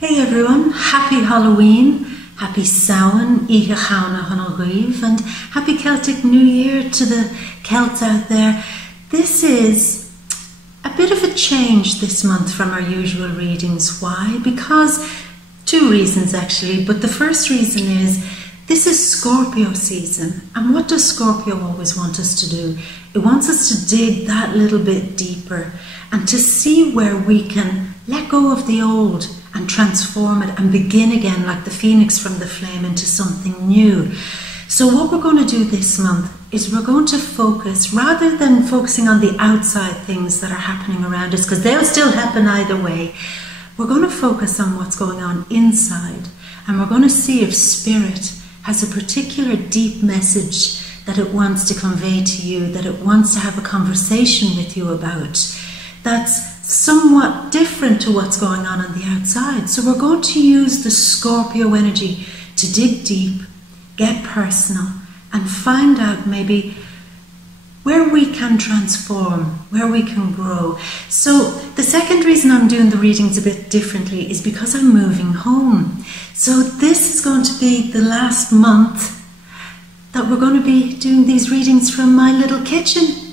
Hey everyone, happy Halloween, happy Samhain, Iga Chauna Hanalgrieve, and happy Celtic New Year to the Celts out there. This is a bit of a change this month from our usual readings. Why? Because two reasons actually, but the first reason is this is Scorpio season, and what does Scorpio always want us to do? It wants us to dig that little bit deeper and to see where we can let go of the old and transform it and begin again like the phoenix from the flame into something new. So what we're going to do this month is we're going to focus, rather than focusing on the outside things that are happening around us, because they'll still happen either way, we're going to focus on what's going on inside, and we're going to see if Spirit has a particular deep message that it wants to convey to you, that it wants to have a conversation with you about, that's somewhat different to what's going on the outside. So we're going to use the Scorpio energy to dig deep, get personal, and find out maybe where we can transform, where we can grow. So the second reason I'm doing the readings a bit differently is because I'm moving home. So this is going to be the last month that we're going to be doing these readings from my little kitchen.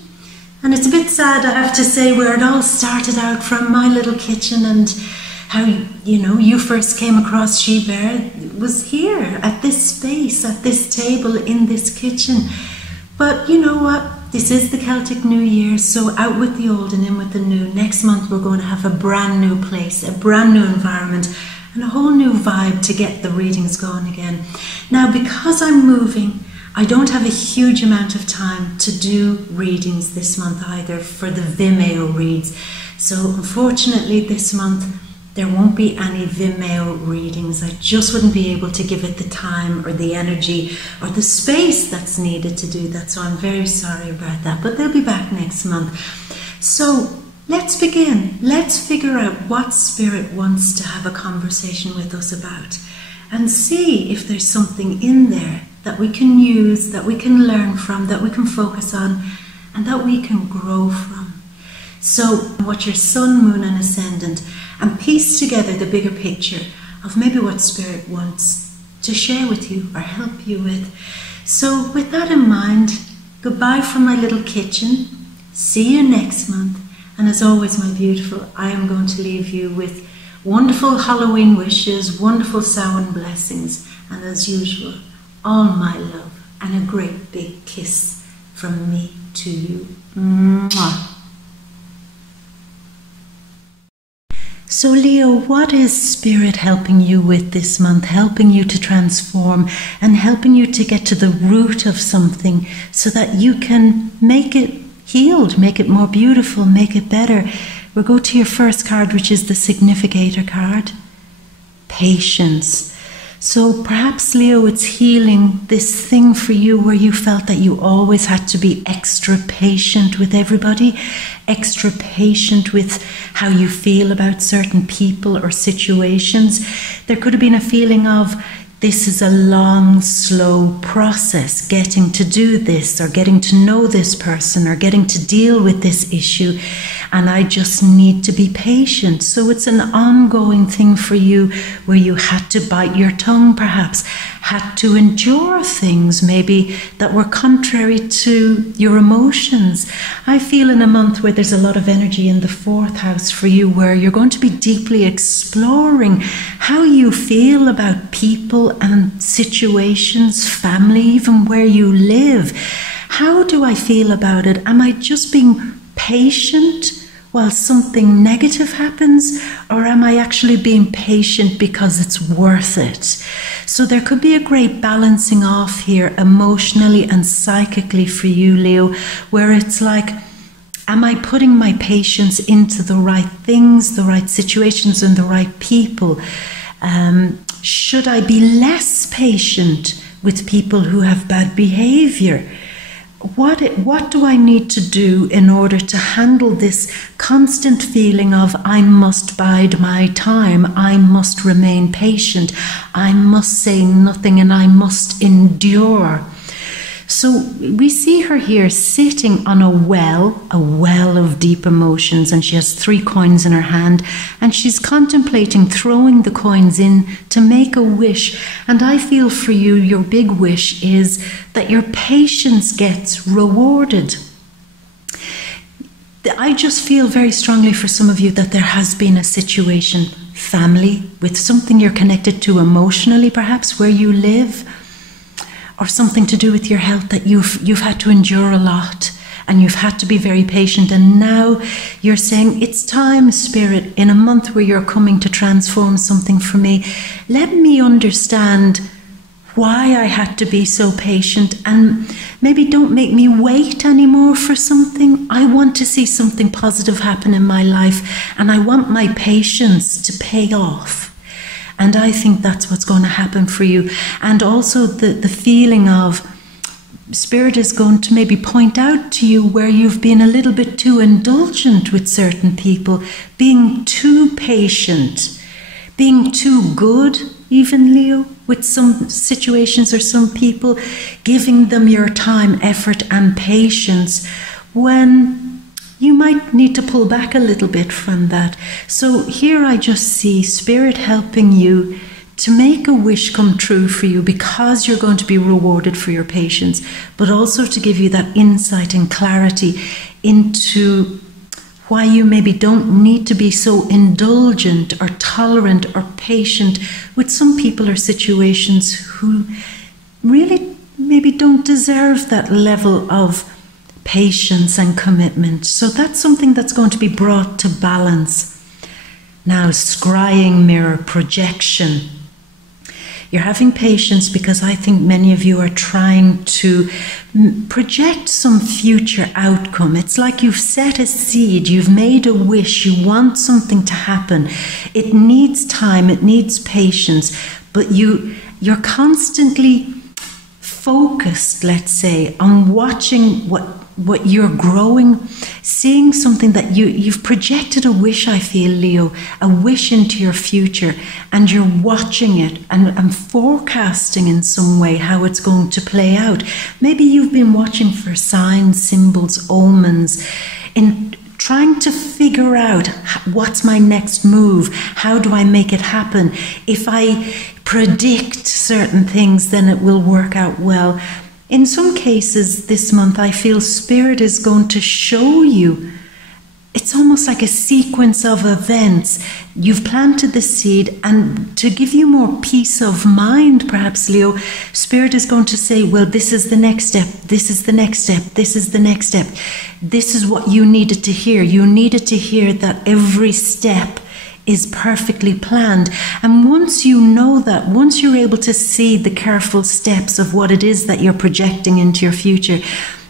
And it's a bit sad, I have to say, where it all started out from my little kitchen, and how, you first came across She Bear was here, at this space, at this table, in this kitchen. But you know what? This is the Celtic New Year, so out with the old and in with the new. Next month we're going to have a brand new place, a brand new environment, and a whole new vibe to get the readings going again. Now, because I'm moving, I don't have a huge amount of time to do readings this month either for the Vimeo reads. So unfortunately this month there won't be any Vimeo readings. I just wouldn't be able to give it the time or the energy or the space that's needed to do that. So I'm very sorry about that, but they'll be back next month. So let's begin. Let's figure out what Spirit wants to have a conversation with us about, and see if there's something in there that we can use, that we can learn from, that we can focus on, and that we can grow from. So watch your sun, moon and ascendant and piece together the bigger picture of maybe what Spirit wants to share with you or help you with. So with that in mind, goodbye from my little kitchen. See you next month. And as always, my beautiful, I am going to leave you with wonderful Halloween wishes, wonderful Samhain blessings, and as usual, all my love and a great big kiss from me to you. Mwah. So Leo, what is Spirit helping you with this month, helping you to transform and helping you to get to the root of something so that you can make it healed, make it more beautiful, make it better? We'll go to your first card, which is the Significator card. Patience. So perhaps, Leo, it's healing this thing for you where you felt that you always had to be extra patient with everybody, extra patient with how you feel about certain people or situations. There could have been a feeling of, this is a long, slow process, getting to do this or getting to know this person or getting to deal with this issue, and I just need to be patient. So it's an ongoing thing for you where you had to bite your tongue, perhaps, had to endure things maybe that were contrary to your emotions. I feel in a month where there's a lot of energy in the fourth house for you, where you're going to be deeply exploring how you feel about people and situations, family, even where you live. How do I feel about it? Am I just being patient while something negative happens, or am I actually being patient because it's worth it? So there could be a great balancing off here emotionally and psychically for you, Leo, where it's like, am I putting my patience into the right things, the right situations and the right people? Should I be less patient with people who have bad behavior? What do I need to do in order to handle this constant feeling of I must bide my time, I must remain patient, I must say nothing and I must endure? So we see her here sitting on a well of deep emotions, and she has 3 coins in her hand, and she's contemplating throwing the coins in to make a wish. And I feel for you, your big wish is that your patience gets rewarded. I just feel very strongly for some of you that there has been a situation, family, with something you're connected to emotionally, perhaps where you live, or something to do with your health that you've had to endure a lot, and you've had to be very patient. And now you're saying, it's time, Spirit, in a month where you're coming to transform something for me, let me understand why I had to be so patient, and maybe don't make me wait anymore for something. I want to see something positive happen in my life, and I want my patience to pay off. And I think that's what's going to happen for you. And also the feeling of Spirit is going to maybe point out to you where you've been a little bit too indulgent with certain people, being too patient, being too good, even, Leo, with some situations or some people, giving them your time, effort and patience, when you might need to pull back a little bit from that. So here I just see Spirit helping you to make a wish come true for you, because you're going to be rewarded for your patience, but also to give you that insight and clarity into why you maybe don't need to be so indulgent or tolerant or patient with some people or situations who really maybe don't deserve that level of patience and commitment. So that's something that's going to be brought to balance. Now, scrying mirror projection. You're having patience because I think many of you are trying to project some future outcome. It's like you've set a seed, you've made a wish, you want something to happen. It needs time, it needs patience, but you're constantly focused, let's say, on watching what you're growing, seeing something that you've projected a wish, I feel, Leo, a wish into your future, and you're watching it and forecasting in some way how it's going to play out. Maybe you've been watching for signs, symbols, omens, in trying to figure out what's my next move, how do I make it happen? If I predict certain things, then it will work out well. In some cases this month, I feel Spirit is going to show you. It's almost like a sequence of events. You've planted the seed, and to give you more peace of mind, perhaps, Leo, Spirit is going to say, well, this is the next step, this is the next step, this is the next step. This is what you needed to hear. You needed to hear that every step is perfectly planned. And once you know that, once you're able to see the careful steps of what it is that you're projecting into your future,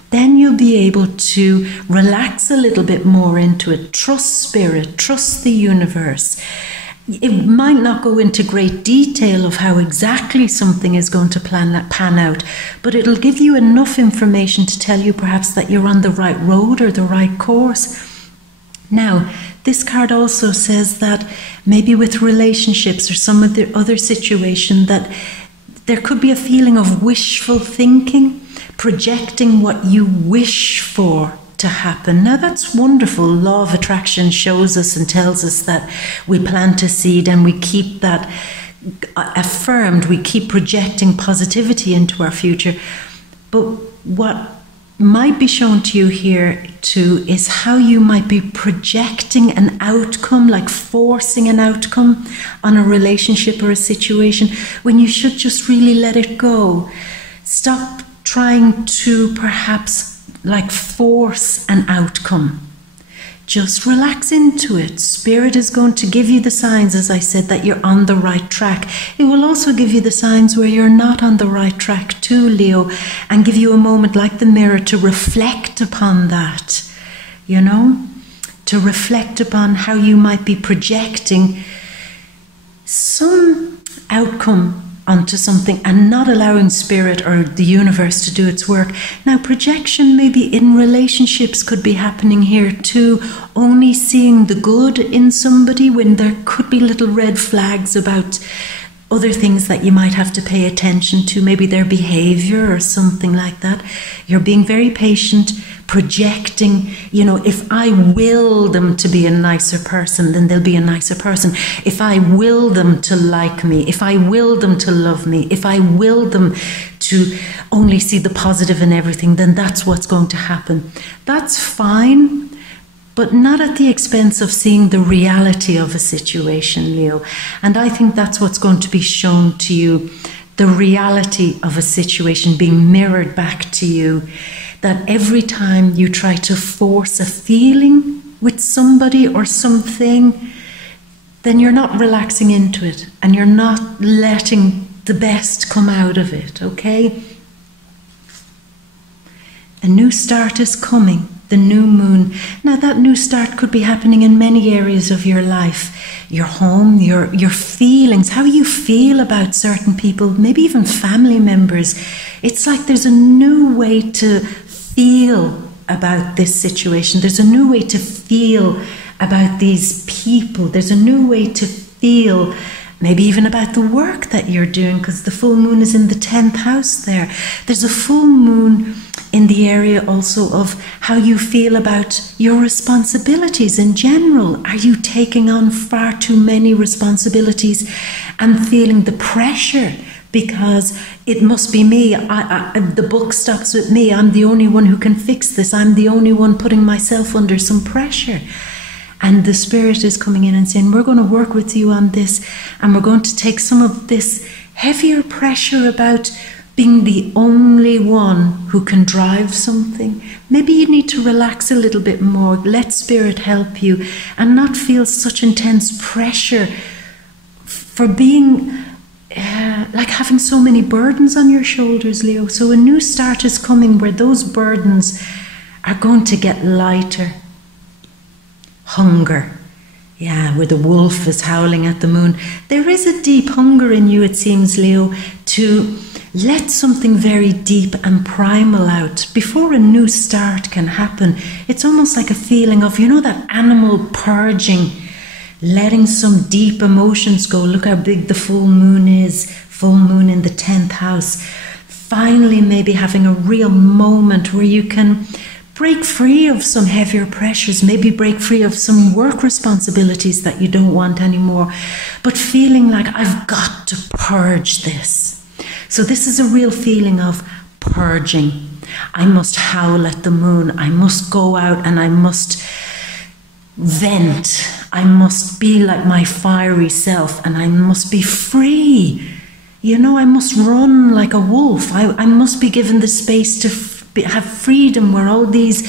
then you'll be able to relax a little bit more into it. Trust Spirit, trust the universe. It might not go into great detail of how exactly something is going to pan out, but it'll give you enough information to tell you perhaps that you're on the right road or the right course. Now, this card also says that maybe with relationships or some of the other situation, that there could be a feeling of wishful thinking, projecting what you wish for to happen. Now that's wonderful. Law of attraction shows us and tells us that we plant a seed and we keep that affirmed, we keep projecting positivity into our future. But what might be shown to you here too is how you might be projecting an outcome, like forcing an outcome on a relationship or a situation, when you should just really let it go. Stop trying to perhaps like force an outcome. Just relax into it. Spirit is going to give you the signs, as I said, that you're on the right track. It will also give you the signs where you're not on the right track too, Leo, and give you a moment like the mirror to reflect upon that, you know, to reflect upon how you might be projecting some outcome onto something and not allowing Spirit or the universe to do its work. Now, projection maybe in relationships could be happening here too, only seeing the good in somebody when there could be little red flags about other things that you might have to pay attention to, maybe their behavior or something like that. You're being very patient, projecting, if I will them to be a nicer person, then they'll be a nicer person. If I will them to like me, if I will them to love me, if I will them to only see the positive in everything, then that's what's going to happen. That's fine, but not at the expense of seeing the reality of a situation, Leo. And I think that's what's going to be shown to you, the reality of a situation being mirrored back to you. That every time you try to force a feeling with somebody or something, then you're not relaxing into it and you're not letting the best come out of it, okay? A new start is coming. The new moon. Now that new start could be happening in many areas of your life. Your home, your feelings, how you feel about certain people, maybe even family members. It's like there's a new way to feel about this situation. There's a new way to feel about these people. There's a new way to feel maybe even about the work that you're doing, because the full moon is in the 10th house there. There's a full moon in the area also of how you feel about your responsibilities in general. Are you taking on far too many responsibilities and feeling the pressure because it must be me, the buck stops with me, I'm the only one who can fix this, I'm the only one putting myself under some pressure? And the Spirit is coming in and saying, we're going to work with you on this, and we're going to take some of this heavier pressure about being the only one who can drive something. Maybe you need to relax a little bit more, let Spirit help you, and not feel such intense pressure for being like having so many burdens on your shoulders, Leo. So a new start is coming where those burdens are going to get lighter. Hunger. Yeah, where the wolf is howling at the moon. There is a deep hunger in you, it seems, Leo, to let something very deep and primal out before a new start can happen. It's almost like a feeling of, that animal purging, letting some deep emotions go. Look how big the full moon is, full moon in the 10th house. Finally, maybe having a real moment where you can break free of some heavier pressures, maybe break free of some work responsibilities that you don't want anymore, but feeling like I've got to purge this. So this is a real feeling of purging. I must howl at the moon. I must go out and I must vent. I must be like my fiery self and I must be free. I must run like a wolf. I must be given the space to have freedom where all these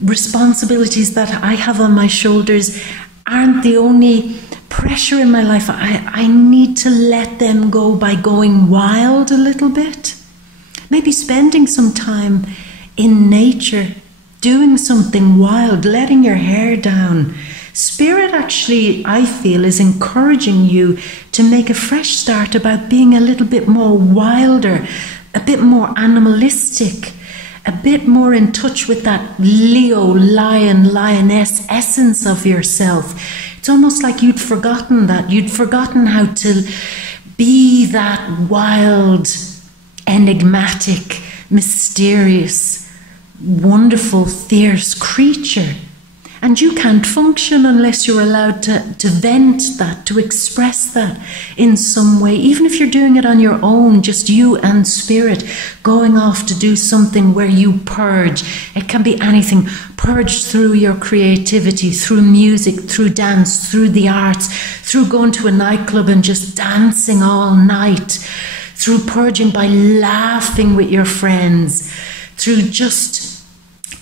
responsibilities that I have on my shoulders aren't the only pressure in my life. I need to let them go by going wild a little bit. Maybe spending some time in nature, doing something wild, letting your hair down. Spirit actually, I feel, is encouraging you to make a fresh start about being a little bit more wilder, a bit more animalistic, a bit more in touch with that Leo, lion, lioness essence of yourself. It's almost like you'd forgotten that. You'd forgotten how to be that wild, enigmatic, mysterious, wonderful, fierce creature. And you can't function unless you're allowed to vent that, to express that in some way. Even if you're doing it on your own, just you and Spirit, going off to do something where you purge. It can be anything. Purge through your creativity, through music, through dance, through the arts, through going to a nightclub and just dancing all night, through purging by laughing with your friends, through just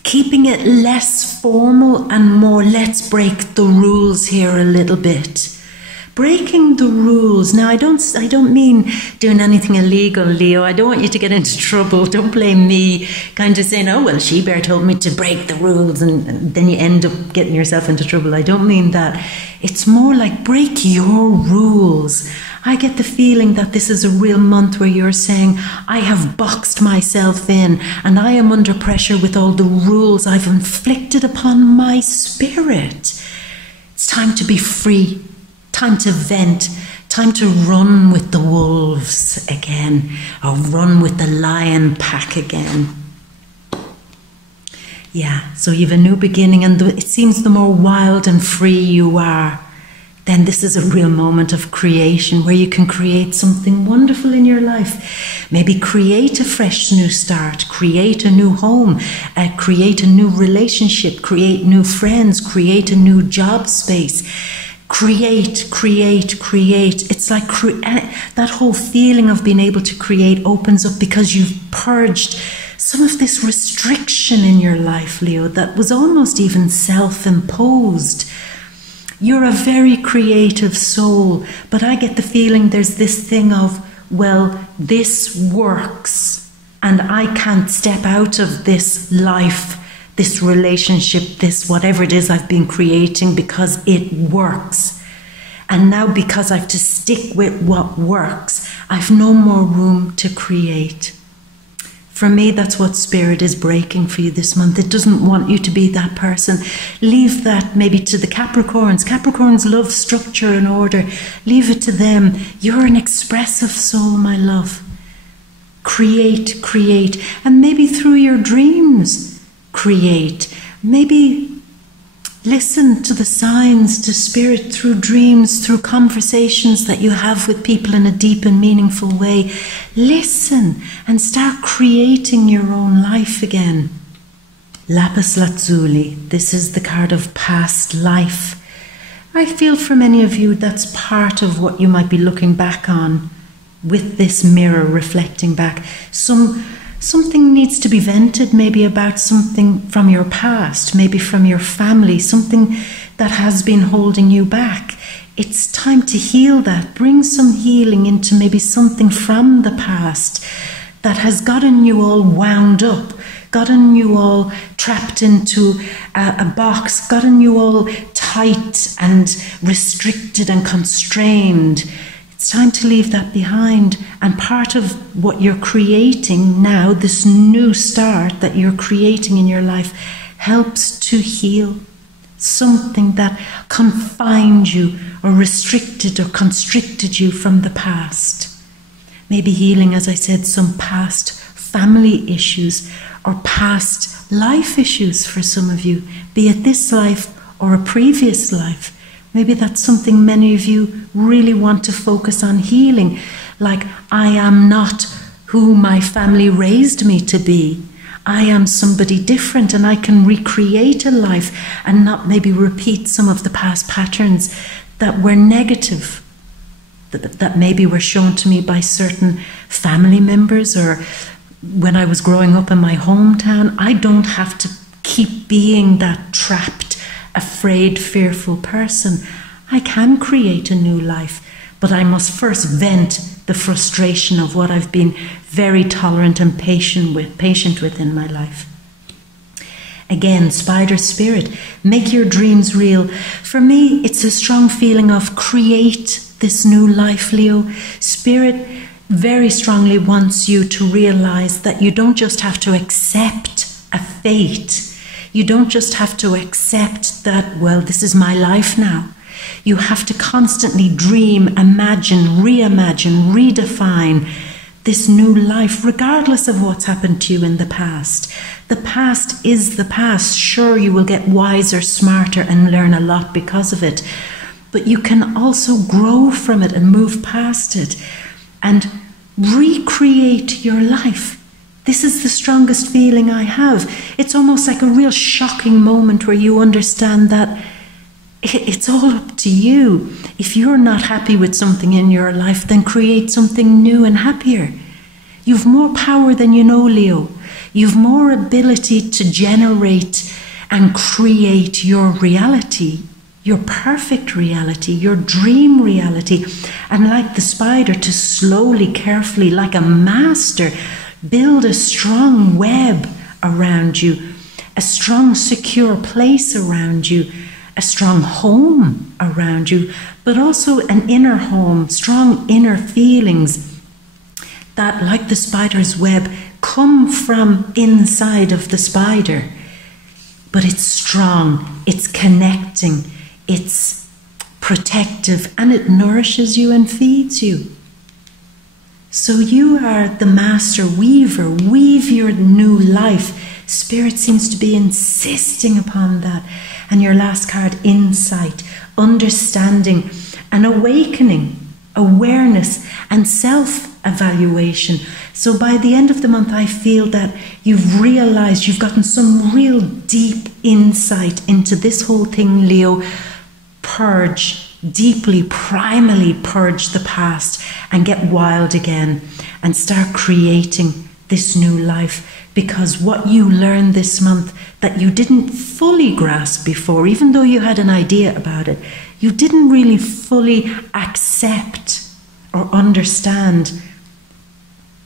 keeping it less formal and more, let's break the rules here a little bit. Breaking the rules. Now, I don't mean doing anything illegal, Leo. I don't want you to get into trouble. Don't blame me, kind of saying, oh, well, She-Bear told me to break the rules, and then you end up getting yourself into trouble. I don't mean that. It's more like break your rules. I get the feeling that this is a real month where you're saying, I have boxed myself in and I am under pressure with all the rules I've inflicted upon my spirit. It's time to be free, time to vent, Time to run with the wolves again, or run with the lion pack again. Yeah, so you have a new beginning, and it seems the more wild and free you are, then this is a real moment of creation where you can create something wonderful in your life. Maybe create a fresh new start, create a new home, create a new relationship, create new friends, create a new job space. Create. It's like that whole feeling of being able to create opens up because you've purged some of this restriction in your life, Leo, that was almost even self-imposed. You're a very creative soul, but I get the feeling there's this thing of, well, this works, and I can't step out of this life, this relationship, this whatever it is I've been creating because it works. And now because I have to stick with what works, I've no more room to create. For me, that's what Spirit is breaking for you this month. It doesn't want you to be that person. Leave that maybe to the Capricorns. Capricorns love structure and order. Leave it to them. You're an expressive soul, my love. Create. And maybe through your dreams, create. Maybe listen to the signs, to Spirit through dreams, through conversations that you have with people in a deep and meaningful way. Listen and start creating your own life again. Lapis Lazuli, this is the card of past life. I feel for many of you that's part of what you might be looking back on with this mirror reflecting back. Something needs to be vented, maybe about something from your past, maybe from your family, something that has been holding you back. It's time to heal that. Bring some healing into maybe something from the past that has gotten you all wound up, gotten you all trapped into a box, gotten you all tight and restricted and constrained. It's time to leave that behind, and part of what you're creating now, this new start that you're creating in your life, helps to heal something that confined you or restricted or constricted you from the past. Maybe healing, as I said, some past family issues or past life issues for some of you, be it this life or a previous life. Maybe that's something many of you really want to focus on healing. Like, I am not who my family raised me to be. I am somebody different, and I can recreate a life and not maybe repeat some of the past patterns that were negative, that maybe were shown to me by certain family members, or when I was growing up in my hometown. I don't have to keep being that trapped, afraid, fearful person. I can create a new life, but I must first vent the frustration of what I've been very tolerant and patient with in my life. Again, Spider Spirit, make your dreams real. For me, it's a strong feeling of create this new life, Leo. Spirit very strongly wants you to realize that you don't just have to accept a fate. You don't just have to accept that, well, this is my life now. You have to constantly dream, imagine, reimagine, redefine this new life, regardless of what's happened to you in the past. The past is the past. Sure, you will get wiser, smarter, and learn a lot because of it. But you can also grow from it and move past it and recreate your life. This is the strongest feeling I have. It's almost like a real shocking moment where you understand that it's all up to you. If you're not happy with something in your life, then create something new and happier. You've more power than you know, Leo. You've more ability to generate and create your reality, your perfect reality, your dream reality. And like the spider, to slowly, carefully, like a master, build a strong web around you, a strong, secure place around you, a strong home around you, but also an inner home, strong inner feelings that, like the spider's web, come from inside of the spider. But it's strong, it's connecting, it's protective, and it nourishes you and feeds you. So you are the master weaver. Weave your new life. Spirit seems to be insisting upon that. And your last card, insight, understanding, and awakening, awareness, and self-evaluation. So by the end of the month, I feel that you've realized, you've gotten some real deep insight into this whole thing, Leo. Purge, deeply, primally purge the past and get wild again and start creating this new life. Because what you learned this month that you didn't fully grasp before, even though you had an idea about it, you didn't really fully accept or understand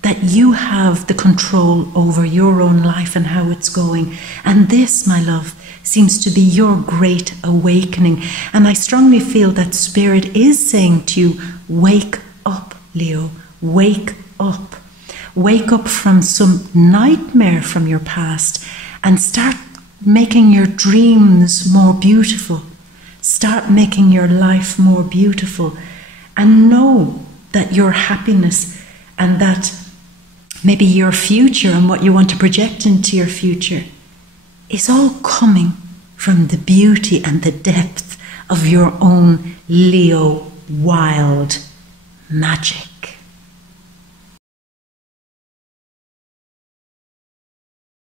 that you have the control over your own life and how it's going. And this, my love, seems to be your great awakening. And I strongly feel that Spirit is saying to you, wake up, Leo, wake up. Wake up from some nightmare from your past and start making your dreams more beautiful. Start making your life more beautiful. And know that your happiness and that maybe your future and what you want to project into your future is all coming from the beauty and the depth of your own Leo wild magic.